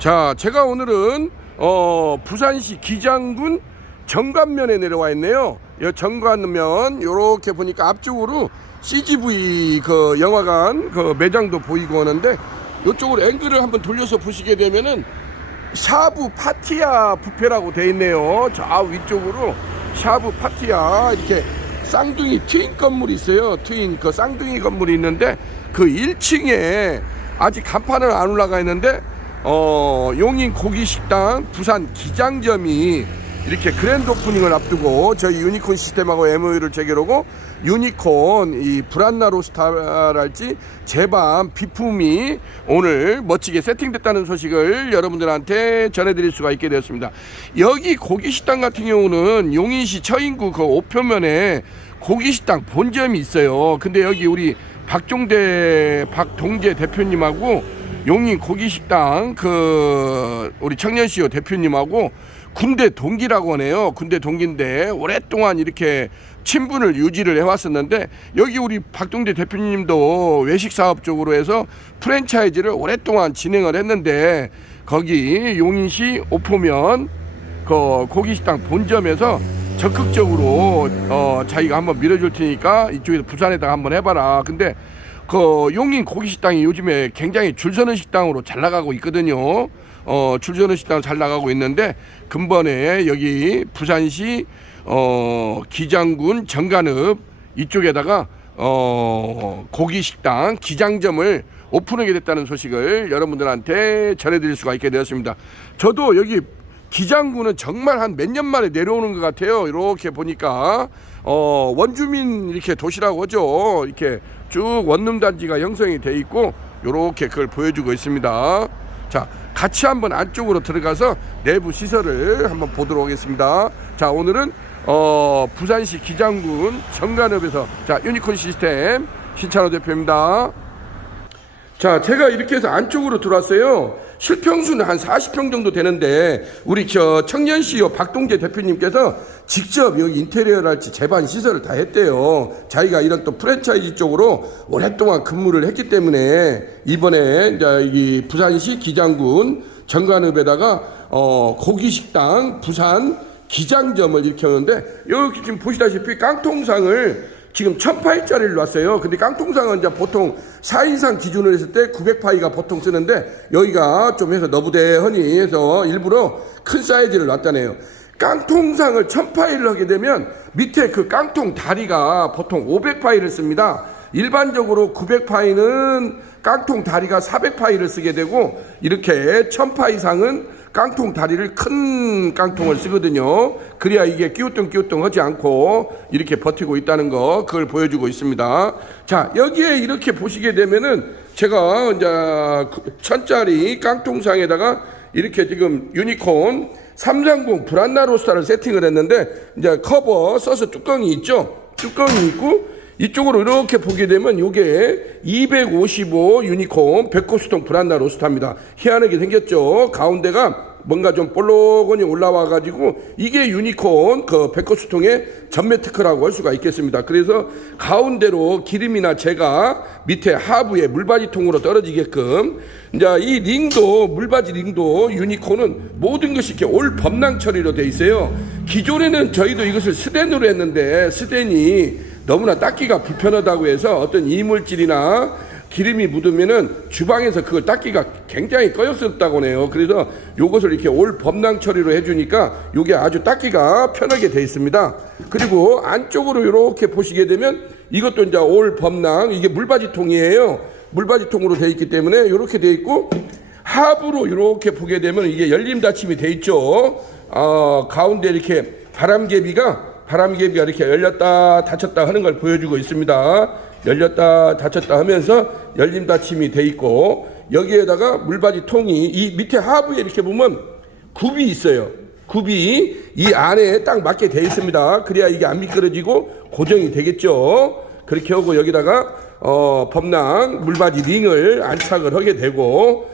자, 제가 오늘은 부산시 기장군 정관면에 내려와 있네요. 이 정관면 요렇게 보니까 앞쪽으로 CGV 그 영화관 그 매장도 보이고 하는데, 이쪽으로 앵글을 한번 돌려서 보시게 되면은 샤브 파티야 뷔페라고 돼 있네요. 저 위쪽으로 샤브 파티야 이렇게 쌍둥이 트윈 건물이 있어요. 트윈 그 쌍둥이 건물이 있는데, 그 1층에 아직 간판은 안 올라가 있는데 용인 고기식당 부산 기장점이 이렇게 그랜드 오프닝을 앞두고 저희 유니콘 시스템하고 MOU를 체결하고 유니콘 이 브란나 로스타랄지 제밤 비품이 오늘 멋지게 세팅됐다는 소식을 여러분들한테 전해드릴 수가 있게 되었습니다. 여기 고기식당 같은 경우는 용인시 처인구 그 오표면에 고기식당 본점이 있어요. 근데 여기 우리 박동재 대표님하고 용인 고기식당 그 우리 청년CEO 대표님하고 군대 동기라고 하네요. 군대 동기인데 오랫동안 이렇게 친분을 유지를 해왔었는데, 여기 우리 박동재 대표님도 외식사업 쪽으로 해서 프랜차이즈를 오랫동안 진행을 했는데, 거기 용인시 오포면 그 고기식당 본점에서 적극적으로 자기가 한번 밀어줄 테니까 이쪽에서 부산에다가 한번 해봐라. 근데 그 용인 고기식당이 요즘에 굉장히 줄 서는 식당으로 잘 나가고 있거든요. 줄 서는 식당으로 잘 나가고 있는데, 근본에 여기 부산시 기장군 정관읍 이쪽에다가 고기식당 기장점을 오픈하게 됐다는 소식을 여러분들한테 전해드릴 수가 있게 되었습니다. 저도 여기 기장군은 정말 한 몇 년 만에 내려오는 것 같아요. 이렇게 보니까 원주민 이렇게 도시라고 하죠. 이렇게 쭉 원룸단지가 형성이 돼 있고 이렇게 그걸 보여주고 있습니다. 자, 같이 한번 안쪽으로 들어가서 내부 시설을 한번 보도록 하겠습니다. 자, 오늘은 부산시 기장군 정관읍에서 자 유니콘 시스템 신찬호 대표입니다. 자, 제가 이렇게 해서 안쪽으로 들어왔어요. 실평수는 한 40평 정도 되는데, 우리 저 청년CEO 박동재 대표님께서 직접 여기 인테리어랄지 제반 시설을 다 했대요. 자기가 이런 또 프랜차이즈 쪽으로 오랫동안 근무를 했기 때문에 이번에 이제 이 부산시 기장군 정관읍에다가 고기식당 부산 기장점을 이렇게 하는데, 여기 지금 보시다시피 깡통상을 지금 1000파이짜리를 놨어요. 근데 깡통상은 이제 보통 4인상 기준으로 했을 때 900파이가 보통 쓰는데, 여기가 좀 해서 너부대허니 해서 일부러 큰 사이즈를 놨다네요. 깡통상을 1000파이를 하게 되면 밑에 그 깡통 다리가 보통 500파이를 씁니다. 일반적으로 900파이는 깡통 다리가 400파이를 쓰게 되고, 이렇게 1000파이상은 깡통 다리를 큰 깡통을 쓰거든요. 그래야 이게 끼우뚱 하지 않고 이렇게 버티고 있다는 거, 그걸 보여주고 있습니다. 자, 여기에 이렇게 보시게 되면은 제가 이제 1000짜리 깡통상에다가 이렇게 지금 유니콘 330 브란나 로스타를 세팅을 했는데, 이제 커버 써서 뚜껑이 있죠. 뚜껑이 있고, 이쪽으로 이렇게 보게 되면 요게 255 유니콘 100코스통 브란나 로스타입니다. 희한하게 생겼죠. 가운데가 뭔가 좀 볼록하니 올라와 가지고, 이게 유니콘 그 100코스통의 전매 특허라고 할 수가 있겠습니다. 그래서 가운데로 기름이나 재가 밑에 하부에 물바지통으로 떨어지게끔, 이제 이 링도 물바지 링도 유니콘은 모든 것이 이렇게 올 범랑 처리로 돼 있어요. 기존에는 저희도 이것을 스댄으로 했는데, 스댄이 너무나 닦기가 불편하다고 해서 어떤 이물질이나 기름이 묻으면은 주방에서 그걸 닦기가 굉장히 꺼역스럽다고 해요. 그래서 요것을 이렇게 올 범랑 처리로 해주니까 요게 아주 닦기가 편하게 되어 있습니다. 그리고 안쪽으로 이렇게 보시게 되면 이것도 이제 올 범랑, 이게 물바지통이에요. 물바지통으로 되어 있기 때문에 이렇게 되어 있고, 하부로 이렇게 보게 되면 이게 열림 닫힘이 되어 있죠. 가운데 이렇게 바람개비가 이렇게 열렸다 닫혔다 하는 걸 보여주고 있습니다. 열렸다 닫혔다 하면서 열림 닫힘이 돼 있고, 여기에다가 물바지 통이 이 밑에 하부에 이렇게 보면 굽이 있어요. 굽이 이 안에 딱 맞게 돼 있습니다. 그래야 이게 안 미끄러지고 고정이 되겠죠. 그렇게 하고 여기다가 범랑 물바지 링을 안착을 하게 되고,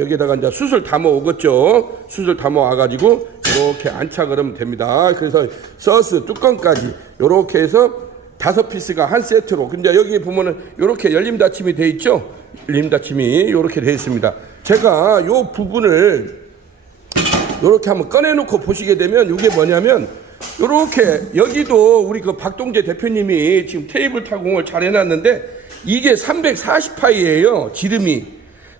여기다가 이제 숯을 담아 오겠죠. 숯을 담아 와가지고 이렇게 안착을 하면 됩니다. 그래서 서스 뚜껑까지 이렇게 해서 5피스가 한 세트로. 근데 여기 보면은 이렇게 열림 닫힘이 돼 있죠. 열림 닫힘이 이렇게 돼 있습니다. 제가 요 부분을 요렇게 한번 꺼내놓고 보시게 되면 이게 뭐냐면 요렇게 여기도 우리 그 박동재 대표님이 지금 테이블 타공을 잘 해놨는데 이게 340파이예요. 지름이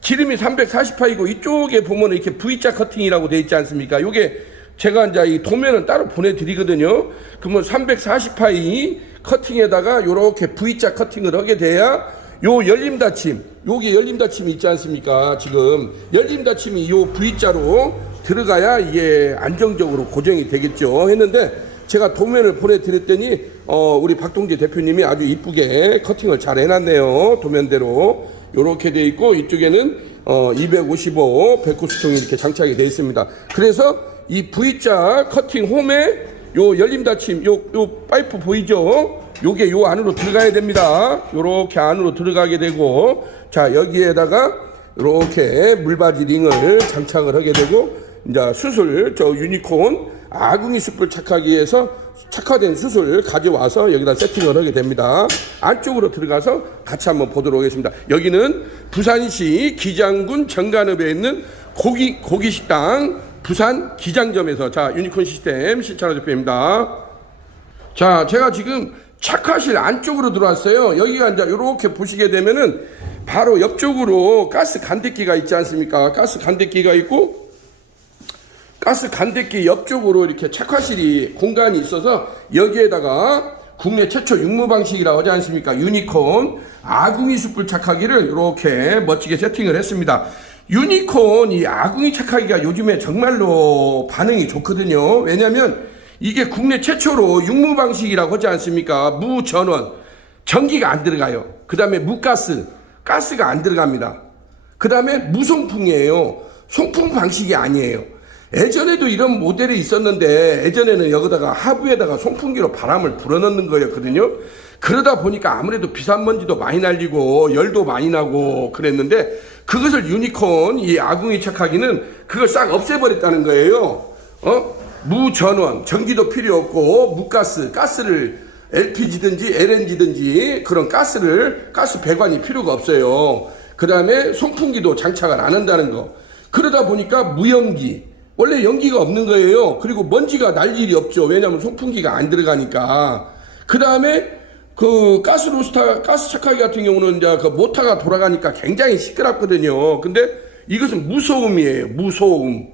340파이고 이쪽에 보면 이렇게 V자 커팅이라고 되어 있지 않습니까? 요게 제가 이제 이 도면은 따로 보내드리거든요. 그러면 340파이 커팅에다가 요렇게 V자 커팅을 하게 돼야 요 열림 닫힘, 요게 열림 닫힘이 있지 않습니까? 지금 열림 닫힘이 요 V자로 들어가야 이게 안정적으로 고정이 되겠죠. 했는데 제가 도면을 보내드렸더니 우리 박동재 대표님이 아주 이쁘게 커팅을 잘 해놨네요. 도면대로 요렇게 돼 있고 이쪽에는 255 백호수통이 이렇게 장착이 되어 있습니다. 그래서 이 V자 커팅 홈에 요 열림 닫힘 요 파이프 보이죠? 요게 요 안으로 들어가야 됩니다. 요렇게 안으로 들어가게 되고 자 여기에다가 요렇게 물받이 링을 장착을 하게 되고 이제 수술 저 유니콘 아궁이 숯불 착하기에서 착화된 숯을 가져와서 여기다 세팅을 하게 됩니다. 안쪽으로 들어가서 같이 한번 보도록 하겠습니다. 여기는 부산시 기장군 정간읍에 있는 고기식당 부산 기장점에서 자 유니콘 시스템 신찬호 대표입니다. 자 제가 지금 착화실 안쪽으로 들어왔어요. 여기가 이제 이렇게 보시게 되면은 바로 옆쪽으로 가스 간대기가 있지 않습니까? 가스 간대기가 있고 가스 간대기 옆쪽으로 이렇게 착화실이 공간이 있어서 여기에다가 국내 최초 육무 방식이라고 하지 않습니까? 유니콘 아궁이 숯불 착화기를 이렇게 멋지게 세팅을 했습니다. 유니콘 이 아궁이 착화기가 요즘에 정말로 반응이 좋거든요. 왜냐면 이게 국내 최초로 육무 방식이라고 하지 않습니까? 무전원, 전기가 안 들어가요. 그 다음에 무가스, 가스가 안 들어갑니다. 그 다음에 무송풍이에요. 송풍 방식이 아니에요. 예전에도 이런 모델이 있었는데 예전에는 여기다가 하부에다가 송풍기로 바람을 불어넣는 거였거든요. 그러다 보니까 아무래도 비산먼지도 많이 날리고 열도 많이 나고 그랬는데 그것을 유니콘 이 아궁이 착하기는 그걸 싹 없애버렸다는 거예요. 무전원, 전기도 필요 없고 무가스, 가스를 LPG든지 LNG든지 그런 가스 배관이 필요가 없어요. 그 다음에 송풍기도 장착을 안 한다는 거. 그러다 보니까 무연기, 원래 연기가 없는 거예요. 그리고 먼지가 날 일이 없죠. 왜냐하면 송풍기가 안 들어가니까. 그 다음에 그 가스 착하기 같은 경우는 이제 그 모터가 돌아가니까 굉장히 시끄럽거든요. 근데 이것은 무소음이에요. 무소음.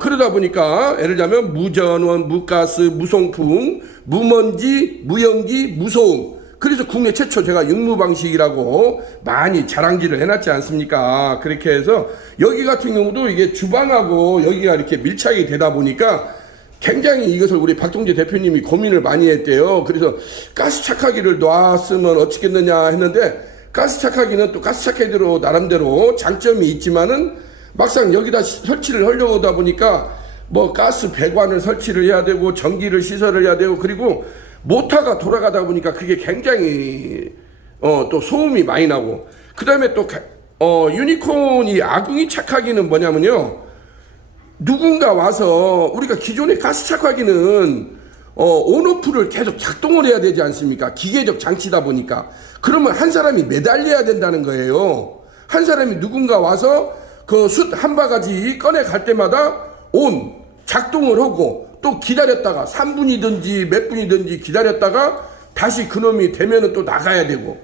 그러다 보니까 예를 들자면 무전원, 무가스, 무송풍, 무먼지, 무연기, 무소음. 그래서 국내 최초 제가 육무 방식이라고 많이 자랑질을 해놨지 않습니까? 그렇게 해서 여기 같은 경우도 이게 주방하고 여기가 이렇게 밀착이 되다 보니까 굉장히 이것을 우리 박동재 대표님이 고민을 많이 했대요. 그래서 가스 착하기를 놨으면 어떻겠느냐 했는데 가스 착하기는 또 가스 착하기로 나름대로 장점이 있지만은 막상 여기다 설치를 하려고 하다 보니까 뭐 가스 배관을 설치를 해야 되고 전기를 시설을 해야 되고 그리고 모터가 돌아가다 보니까 그게 굉장히 또 소음이 많이 나고 그 다음에 또 유니콘이 아궁이 착하기는 뭐냐면요 누군가 와서 우리가 기존의 가스 착하기는 온오프를 계속 작동을 해야 되지 않습니까? 기계적 장치다 보니까 그러면 한 사람이 매달려야 된다는 거예요. 한 사람이 누군가 와서 그 숯 한 바가지 꺼내 갈 때마다 작동을 하고 또 기다렸다가 3분이든지 몇 분이든지 기다렸다가 다시 그놈이 되면은 또 나가야 되고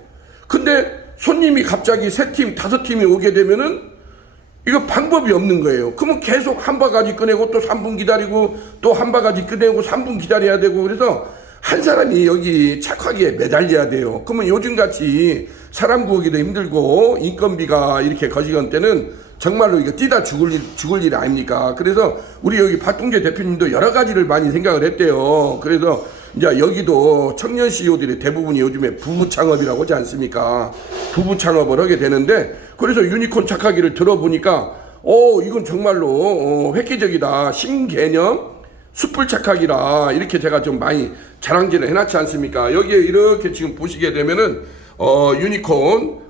근데 손님이 갑자기 3팀 5팀이 오게 되면은 이거 방법이 없는 거예요. 그러면 계속 한 바가지 꺼내고 또 3분 기다리고 또 한 바가지 꺼내고 3분 기다려야 되고 그래서 한 사람이 여기 착하기에 매달려야 돼요. 그러면 요즘같이 사람 구하기도 힘들고 인건비가 이렇게 거시건 때는 정말로 이거 뛰다 죽을 일 아닙니까? 그래서 우리 여기 박동재 대표님도 여러 가지를 많이 생각을 했대요. 그래서 이제 여기도 청년 CEO들이 대부분이 요즘에 부부 창업이라고 하지 않습니까? 부부 창업을 하게 되는데 그래서 유니콘 착하기를 들어보니까 이건 정말로 획기적이다. 신개념 숯불 착하기라 이렇게 제가 좀 많이 자랑질을 해놨지 않습니까? 여기에 이렇게 지금 보시게 되면은 유니콘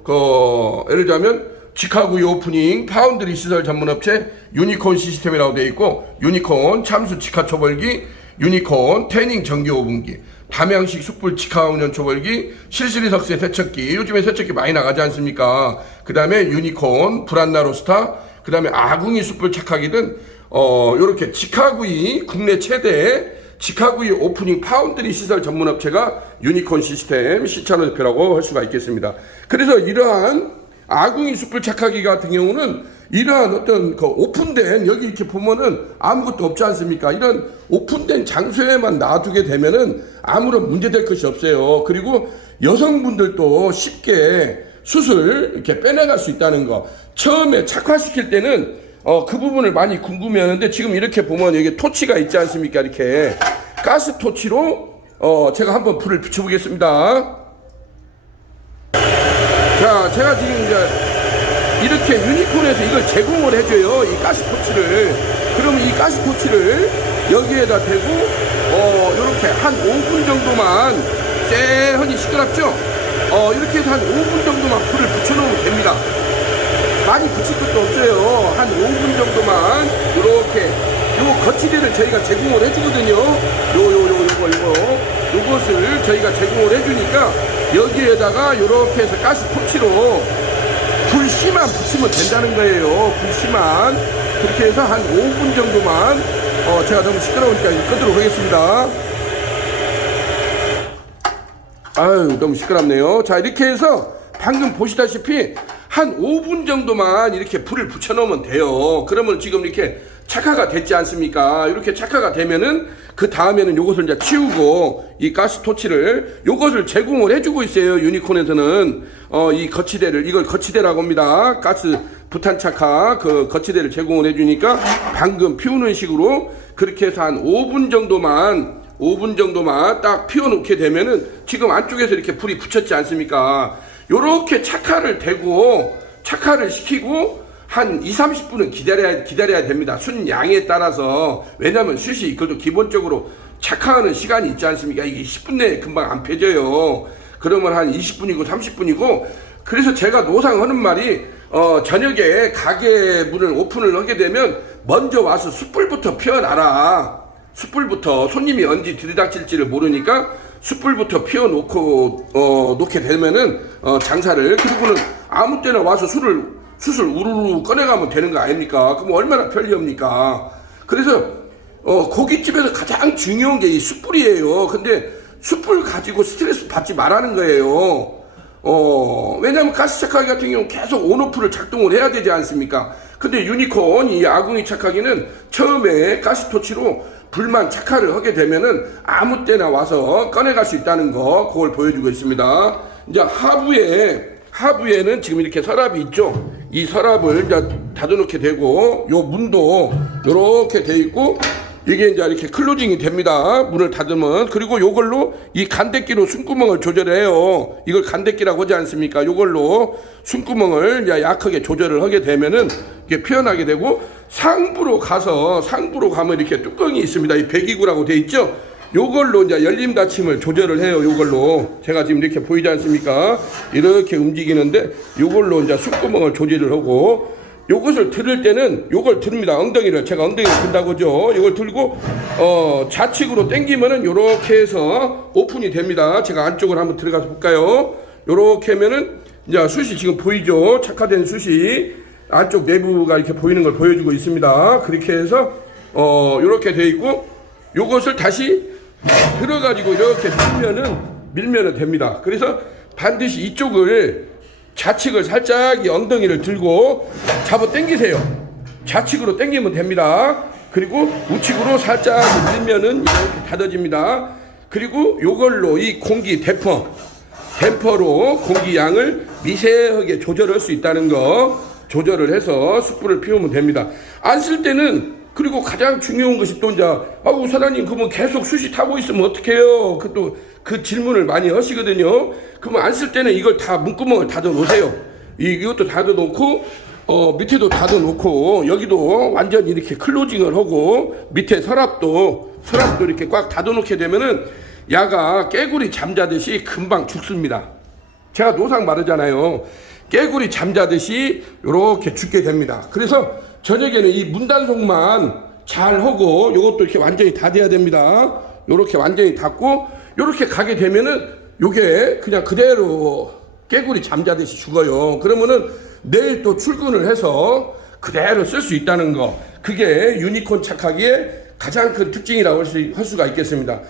예를 들자면 직화구이 오프닝 파운드리 시설 전문업체 유니콘 시스템이라고 되어 있고 유니콘 참수 직화 초벌기 유니콘 태닝 전기 오븐기, 담양식 숯불 직화운전 초벌기, 실시리 석쇠 세척기, 요즘에 세척기 많이 나가지 않습니까? 그 다음에 유니콘 브란나 로스타, 그 다음에 아궁이 숯불 착하기 등 요렇게 직화구이 국내 최대 직화구이 오프닝 파운드리 시설 전문업체가 유니콘 시스템 시찬호 대표라고 할 수가 있겠습니다. 그래서 이러한 아궁이 숯불 착화기 같은 경우는 이러한 어떤 그 오픈된, 여기 이렇게 보면은 아무것도 없지 않습니까? 이런 오픈된 장소에만 놔두게 되면은 아무런 문제될 것이 없어요. 그리고 여성분들도 쉽게 숯을 이렇게 빼내갈 수 있다는 거. 처음에 착화시킬 때는 그 부분을 많이 궁금해하는데, 지금 이렇게 보면 여기 토치가 있지 않습니까? 이렇게 가스 토치로 제가 한번 불을 붙여보겠습니다. 자, 제가 지금 이제 이렇게 유니콘에서 이걸 제공을 해줘요. 이 가스 토치를. 그러면 이 가스 토치를 여기에다 대고 이렇게 한 5분 정도만, 쎄하니 시끄럽죠? 이렇게 해서 한 5분 정도만 불을 붙여놓으면 됩니다. 많이 붙일 것도 없어요. 한 5분 정도만 이렇게, 요 거치대를 저희가 제공을 해주거든요. 요것을 저희가 제공을 해주니까 여기에다가 이렇게 해서 가스 토치로 불씨만 붙이면 된다는 거예요. 불씨만. 그렇게 해서 한 5분 정도만, 제가 너무 시끄러우니까 끄도록 하겠습니다. 아유, 너무 시끄럽네요. 자, 이렇게 해서 방금 보시다시피 한 5분 정도만 이렇게 불을 붙여놓으면 돼요. 그러면 지금 이렇게 착화가 됐지 않습니까? 이렇게 착화가 되면은 그 다음에는 요것을 이제 치우고 이 가스 토치를 요것을 제공을 해주고 있어요. 유니콘에서는 이 거치대를, 이걸 거치대라고 합니다. 가스 부탄 착화 그 거치대를 제공을 해주니까 방금 피우는 식으로 그렇게 해서 한 5분 정도만 딱 피워놓게 되면은 지금 안쪽에서 이렇게 불이 붙였지 않습니까? 요렇게 착화를 되고 착화를 시키고 한 20-30분은 기다려야 됩니다. 숯 양에 따라서. 왜냐면 숯이 그래도 기본적으로 착화하는 시간이 있지 않습니까? 이게 10분 내에 금방 안 펴져요. 그러면 한 20분이고 30분이고. 그래서 제가 노상 하는 말이 저녁에 가게 문을 오픈을 하게 되면 먼저 와서 숯불부터 피워놔라. 숯불부터, 손님이 언제 들이닥칠지를 모르니까 숯불부터 피워놓고 놓게 되면은 장사를, 그리고는 아무 때나 와서 숯을 우르르 꺼내가면 되는 거 아닙니까? 그럼 얼마나 편리합니까? 그래서 고깃집에서 가장 중요한 게 이 숯불이에요. 근데 숯불 가지고 스트레스 받지 말라는 거예요. 왜냐면 가스 착화기 같은 경우는 계속 온오프를 작동을 해야 되지 않습니까? 근데 유니콘 이 아궁이 착화기는 처음에 가스토치로 불만 착화를 하게 되면은 아무 때나 와서 꺼내갈 수 있다는 거, 그걸 보여주고 있습니다. 이제 하부에는 지금 이렇게 서랍이 있죠. 이 서랍을 이제 닫아놓게 되고, 요 문도 요렇게 돼 있고, 이게 이제 이렇게 클로징이 됩니다. 문을 닫으면. 그리고 요걸로 이 간대기로 숨구멍을 조절해요. 이걸 간대기라고 하지 않습니까? 요걸로 숨구멍을 약하게 조절을 하게 되면은 이게 피어나게 되고, 상부로 가면 이렇게 뚜껑이 있습니다. 이 배기구라고 돼 있죠? 요걸로 이제 열림 닫힘을 조절을 해요. 요걸로. 제가 지금 이렇게 보이지 않습니까? 이렇게 움직이는데, 요걸로 이제 숨구멍을 조절을 하고, 요것을 들을 때는 요걸 듭니다. 엉덩이를, 제가 엉덩이를 든다고 하죠. 요걸 들고 좌측으로 당기면은 요렇게 해서 오픈이 됩니다. 제가 안쪽으로 한번 들어가서 볼까요? 요렇게 하면은 이제 숯이 지금 보이죠? 착화된 숯이 안쪽 내부가 이렇게 보이는 걸 보여주고 있습니다. 그렇게 해서 요렇게 돼 있고, 요것을 다시 들어가지고 이렇게 밀면은 됩니다. 그래서 반드시 이쪽을, 좌측을 살짝 이 엉덩이를 들고 잡아 당기세요. 좌측으로 당기면 됩니다. 그리고 우측으로 살짝 밀면은 이렇게 닫아집니다. 그리고 요걸로 이 공기 댐퍼로 공기 양을 미세하게 조절할 수 있다는 거, 조절을 해서 숯불을 피우면 됩니다. 안 쓸 때는, 그리고 가장 중요한 것이 또 이제, 아우 사장님 그러면 계속 숯이 타고 있으면 어떡해요? 그 질문을 많이 하시거든요. 그러면 안 쓸 때는 이걸 다 문구멍을 닫아 놓으세요. 이것도 닫아 놓고, 밑에도 닫아 놓고, 여기도 완전히 이렇게 클로징을 하고, 밑에 서랍도 이렇게 꽉 닫아 놓게 되면은 야가 깨구리 잠자듯이 금방 죽습니다. 제가 노상 말하잖아요. 깨구리 잠자듯이 이렇게 죽게 됩니다. 그래서 저녁에는 이 문단속만 잘 하고 요것도 이렇게 완전히 다 돼야 됩니다. 요렇게 완전히 닫고 요렇게 가게 되면은 요게 그냥 그대로 깨구리 잠자듯이 죽어요. 그러면은 내일 또 출근을 해서 그대로 쓸 수 있다는 거, 그게 유니콘 착하기의 가장 큰 특징이라고 할 수가 있겠습니다.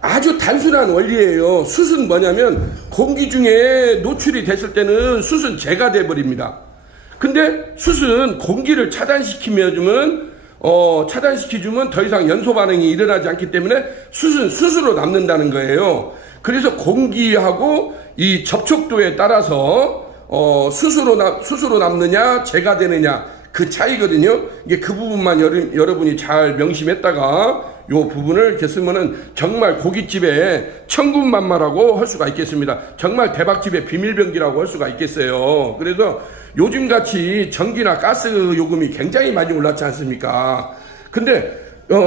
아주 단순한 원리예요. 숯은 뭐냐면 공기 중에 노출이 됐을 때는 숯은 재가 돼버립니다. 근데 숯은 공기를 차단시키면 더 이상 연소 반응이 일어나지 않기 때문에 숯은 숯으로 남는다는 거예요. 그래서 공기하고 이 접촉도에 따라서 숯으로 남느냐 재가 되느냐 그 차이거든요. 이게 그 부분만 여러분이 잘 명심했다가 요 부분을 이렇게 쓰면은 정말 고깃집의 천군만마라고 할 수가 있겠습니다. 정말 대박집의 비밀병기라고 할 수가 있겠어요. 그래서 요즘같이 전기나 가스 요금이 굉장히 많이 올랐지 않습니까? 근데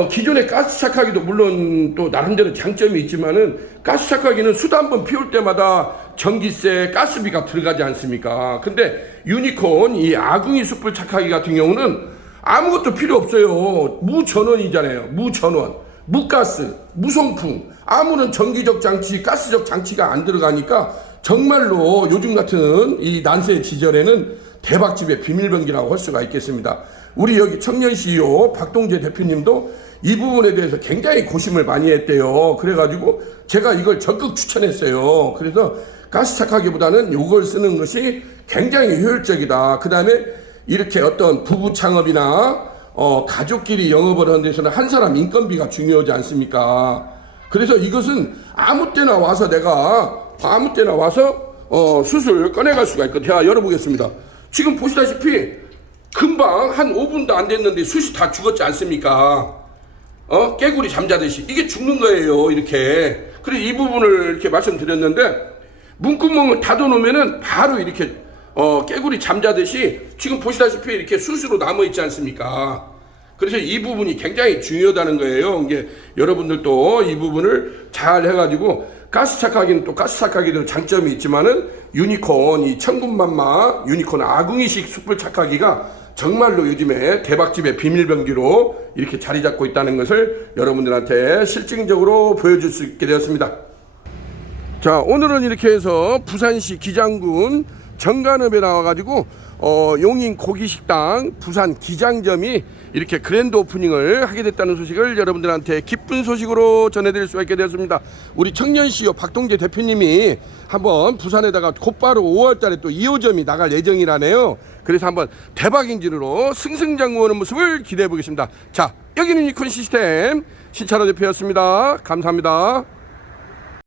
기존의 가스 착하기도 물론 또 나름대로 장점이 있지만은 가스 착하기는 수도 한번 피울 때마다 전기세, 가스비가 들어가지 않습니까? 근데 유니콘 이 아궁이 숯불 착하기 같은 경우는 아무것도 필요 없어요. 무전원이잖아요. 무전원, 무가스, 무송풍, 아무런 전기적 장치, 가스적 장치가 안 들어가니까 정말로 요즘 같은 이 난세 시절에는 대박집의 비밀병기라고 할 수가 있겠습니다. 우리 여기 청년 CEO 박동재 대표님도 이 부분에 대해서 굉장히 고심을 많이 했대요. 그래가지고 제가 이걸 적극 추천했어요. 그래서 가스 착하기보다는 이걸 쓰는 것이 굉장히 효율적이다. 그 다음에 이렇게 어떤 부부 창업이나 가족끼리 영업을 하는 데서는 한 사람 인건비가 중요하지 않습니까? 그래서 이것은 아무 때나 와서 숯을 꺼내갈 수가 있거든요. 제가 열어보겠습니다. 지금 보시다시피 금방 한 5분도 안 됐는데 숯이 다 죽었지 않습니까? 깨구리 잠자듯이 이게 죽는 거예요. 이렇게. 그래서 이 부분을 이렇게 말씀드렸는데 문구멍을 닫아놓으면은 바로 이렇게 깨구리 잠자듯이 지금 보시다시피 이렇게 숯으로 남아있지 않습니까? 그래서 이 부분이 굉장히 중요하다는 거예요. 이게 여러분들도 이 부분을 잘 해가지고 가스 착하기는 또 가스 착하기도 장점이 있지만은 유니콘 이 천군만마 유니콘 아궁이식 숯불 착하기가 정말로 요즘에 대박집의 비밀병기로 이렇게 자리 잡고 있다는 것을 여러분들한테 실증적으로 보여줄 수 있게 되었습니다. 자, 오늘은 이렇게 해서 부산시 기장군 정관읍에 나와가지고 용인 고기식당 부산 기장점이 이렇게 그랜드 오프닝을 하게 됐다는 소식을 여러분들한테 기쁜 소식으로 전해드릴 수가 있게 되었습니다. 우리 청년 CEO 박동재 대표님이 한번 부산에다가 곧바로 5월달에 또 2호점이 나갈 예정이라네요. 그래서 한번 대박 엔진으로 승승장구하는 모습을 기대해 보겠습니다. 자, 여기는 유니콘 시스템 신찬호 대표였습니다. 감사합니다.